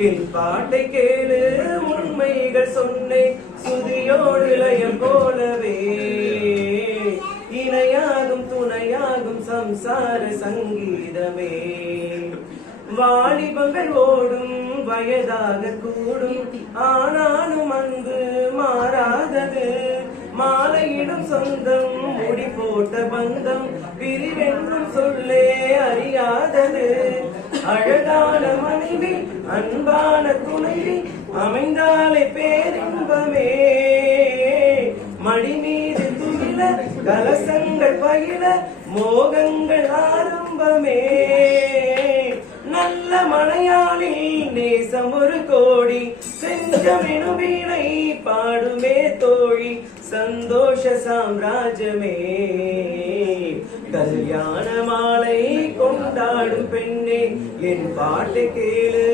என் பாட்டை கேளு உண்மைகள் சொன்னேன் சுதியோடு லயம் போலவே இணையாகும் துணையாகும் சம்சார சங்கீதமே வாலிபங்கள் ஓடும் வயதாக கூடும் ஆனாலும் அன்பு மாறாதது மாலையிடும் சொந்தம் முடி போட்ட பந்தம் பிரிவென்றும் சொல்லே அறியாதது அழகான மனைவி அன்பான துணைவி அமைந்தாலே பேரின்பமே மடி மீது துயில கலசங்கள் பயில மோகங்கள் ஆரம்பமே நல்ல மலையாளில் நேசம் ஒரு கோடி செஞ்சமெனும் வீணை பாடுமே தோழி சந்தோஷ சாம்ராஜ்யமே கல்யாண மாலை கொண்டாடும் பெண்ணே என் பாட்டு கேளு.